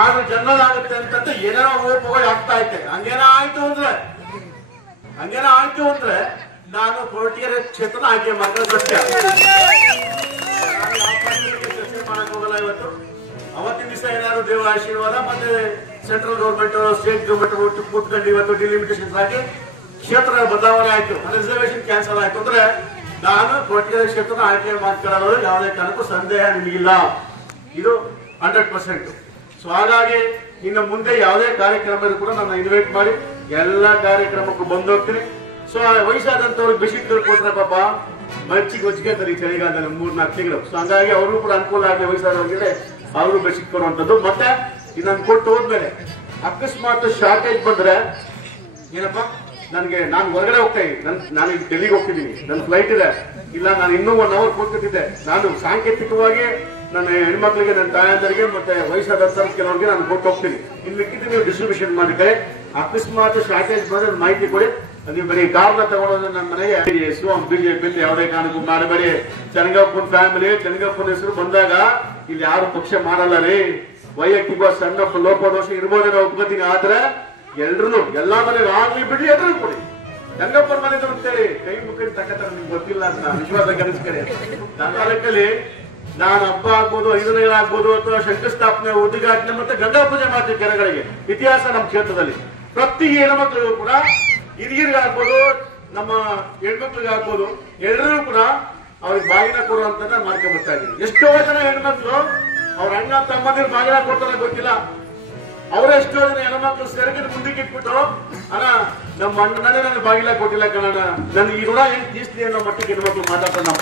ಆದ್ರೆ ಜನರಲ್ ಆಗುತ್ತೆ ಅಂತ ಏನೇನೋ ಹೋಗಿ ಆಗ್ತಾ ಐತೆ. ಹಂಗೇನೋ ಆಯ್ತು ಅಂದ್ರೆ ನಾನು ಕೊರಟಗೆರೆ ಕ್ಷೇತ್ರ ಆಯ್ಕೆ ಮಾಡ್ಕೊಂಡು ಚರ್ಚೆ ಮಾಡಕ್ ಹೋಗಲ್ಲ ಇವತ್ತು. ಅವತ್ತಿನ ದಿವಸ ಏನಾದ್ರು ದೇವರ ಆಶೀರ್ವಾದ ಮತ್ತೆ ಸೆಂಟ್ರಲ್ ಗೌರ್ಮೆಂಟ್ ಸ್ಟೇಟ್ ಗೌರ್ಮೆಂಟ್ ಒಟ್ಟು ಕೂತ್ಕೊಂಡು ಇವತ್ತು ಡಿಲಿಮಿಟೇಷನ್ ಹಾಕಿ ಕ್ಷೇತ್ರ ಬದಲಾವಣೆ ಆಯ್ತು, ರಿಸರ್ವೇಶನ್ ಕ್ಯಾನ್ಸಲ್ ಆಯ್ತು ಅಂದ್ರೆ ನಾನು ಕೊರಟಗೆರೆ ಕ್ಷೇತ್ರ ಆಯ್ಕೆ ಮಾಡ್ಕೊಳ್ಳೋದು ಯಾವುದೇ ಕಾರಣಕ್ಕೂ ಸಂದೇಹ ನಿಮಗಿಲ್ಲ. ಇದು 100%. ಸೊ ಹಾಗಾಗಿ ಇನ್ನು ಮುಂದೆ ಯಾವುದೇ ಕಾರ್ಯಕ್ರಮ ಕೂಡ ನನ್ನ ಇನ್ವೈಟ್ ಮಾಡಿ ಎಲ್ಲಾ ಕಾರ್ಯಕ್ರಮಕ್ಕೂ ಬಂದು ಹೋಗ್ತೀನಿ. ಸೊ ವಯಸ್ಸಾದಂತವ್ರಿಗೆ ಬೆಡ್ಶೀಟ್ ಕೊಟ್ರೆ ಪಾಪ ಮಚ್ಚಿಗೆ ಈ ಚಳಿಗಾಲದಲ್ಲಿ 3-4 ತಿಂಗಳು. ಸೊ ಹಂಗಾಗಿ ಅವರು ಕೂಡ ಅನುಕೂಲ ಆಗಲಿ, ವಯಸ್ಸಾದವ್ರಿಗೆ ಅವರು ಬೆಡ್ಶೀಟ್ ಕೊಡುವಂಥದ್ದು. ಮತ್ತೆ ಇನ್ನೊಂದು ಕೊಟ್ಟು ಹೋದ್ಮೇಲೆ ಅಕಸ್ಮಾತ್ ಶಾರ್ಟೇಜ್ ಬಂದ್ರೆ ಏನಪ್ಪ ನಾನು ಹೊರಗಡೆ ಹೋಗ್ತಾ ಇದ್ದೀನಿ, ನಾನು ಈಗ ಡೆಲ್ಲಿಗೆ ಹೋಗ್ತಿದ್ದೀನಿ, ನನ್ನ ಫ್ಲೈಟ್ ಇದೆ, ಇಲ್ಲ ನಾನು ಇನ್ನೂ 1 ಅವರ್ ಕೂತ್ಕೊತಿದ್ದೆ, ನಾನು ಸಾಂಕೇತಿಕವಾಗಿ ನನ್ನ ಹೆಣ್ಮಕ್ಳಿಗೆ, ನನ್ನ ತಾಯಂದರಿಗೆ ಮತ್ತೆ ವಯಸ್ಸಾದಂತ ಕೆಲವರಿಗೆ ನಾನು ಕೊಟ್ಟು ಹೋಗ್ತೀನಿ. ಇಲ್ಲಿಕ್ಕಿದ್ದು ನೀವು ಡಿಸ್ಟ್ರಿಬ್ಯೂಷನ್ ಮಾಡಿದ್ರೆ ಅಕಸ್ಮಾತ್ ಶಾರ್ಟೇಜ್ ಬಂದ್ರೆ ಮಾಹಿತಿ ಕೊಡಿ. ನೀವು ಬರೀ ಕಾರ್ನ ತಗೊಳ್ಳೋದು ನನ್ನ ಮನೆಗೆ ಬಿಜೆಪಿ ಯಾವುದೇ ಕಾರಣಕ್ಕೂ ಮಾಡಬೇಡಿ. ಚನ್ನಗಪ್ಪನ ಫ್ಯಾಮಿಲಿ, ಚನ್ನಗಪ್ಪನ ಹೆಸರು ಬಂದಾಗ ಇಲ್ಲಿ ಯಾರು ಪಕ್ಷ ಮಾಡಲ್ಲ ರೀ. ವೈಯಕ್ತಿಕ ಸಣ್ಣ ಲೋಪದೋಷ ಇರ್ಬೋದೇನೋ ಒಪ್ಕೋತೀನಿ, ಆದ್ರೆ ಎಲ್ರು ಎಲ್ಲಾ ಮನೆಗೆ ಆಗ್ಲಿ ಬಿಡ್ಲಿ ಎಲ್ರು ಕೊಡಿ. ಚನ್ನಗಪ್ಪನ ಮನೆದು ಅಂತೇಳಿ ಕೈ ಮುಖ ತಕ್ಕತ್ತ ನಿಮ್ಗೆ ಗೊತ್ತಿಲ್ಲ ಅಂತ ವಿಶ್ವಾಸ ಕಲಿಸ್ಕಡೆ. ನನ್ನ ಲೆಕ್ಕಲ್ಲಿ ನಾನು ಹಬ್ಬ ಆಗ್ಬೋದು, 5 ದಿನ ಆಗ್ಬೋದು, ಅಥವಾ ಶಂಕುಸ್ಥಾಪನೆ, ಉದ್ಘಾಟನೆ ಮತ್ತೆ ಗಂಗಾ ಪೂಜೆ ಮಾಡ್ತೀವಿ ಕೆರೆಗಳಿಗೆ. ಇತಿಹಾಸ ನಮ್ಮ ಕ್ಷೇತ್ರದಲ್ಲಿ ಪ್ರತಿ ಹೆಣ್ಮಕ್ಳಿಗೂ ಕೂಡ, ಹಿರಿಯರಿಗಾಗ್ಬೋದು, ನಮ್ಮ ಹೆಣ್ಮಕ್ಳಿಗಾಗ್ಬೋದು, ಎಲ್ಲರೂ ಕೂಡ ಅವ್ರಿಗೆ ಬಾಗಿನ ಕೊಡುವಂತ ಮಾಡ್ಕೊಂಡ್ ಬರ್ತಾ ಇದ್ದೀವಿ. ಎಷ್ಟೋ ಜನ ಹೆಣ್ಮಕ್ಳು ಅವ್ರ ಅಣ್ಣ ತಮ್ಮಂದಿರು ಬಾಗಿನ ಕೊಡ್ತಾರೆ ಗೊತ್ತಿಲ್ಲ. ಅವರೆಷ್ಟೋ ಜನ ಹೆಣ್ಮಕ್ಳು ಸೆರಗಿನ ಮುಂದಕ್ಕೆ ಇಟ್ಬಿಟ್ಟು ಅಣ್ಣ ನಮ್ಮ ಅಣ್ಣನೇ ನನಗೆ ಬಾಗಿಲ ಕೊಟ್ಟಿಲ್ಲ ಕಣ, ನನ್ಗೆ ಈ ಋಣ ಹೆಂಗ್ ತೀರ್ಸ್ಲಿ ಅನ್ನೋ ಮಟ್ಟಿಗೆ ಹೆಣ್ಮಕ್ಳು ಮಾತಾಡ್ತಾರೆ ನಮ್ಮ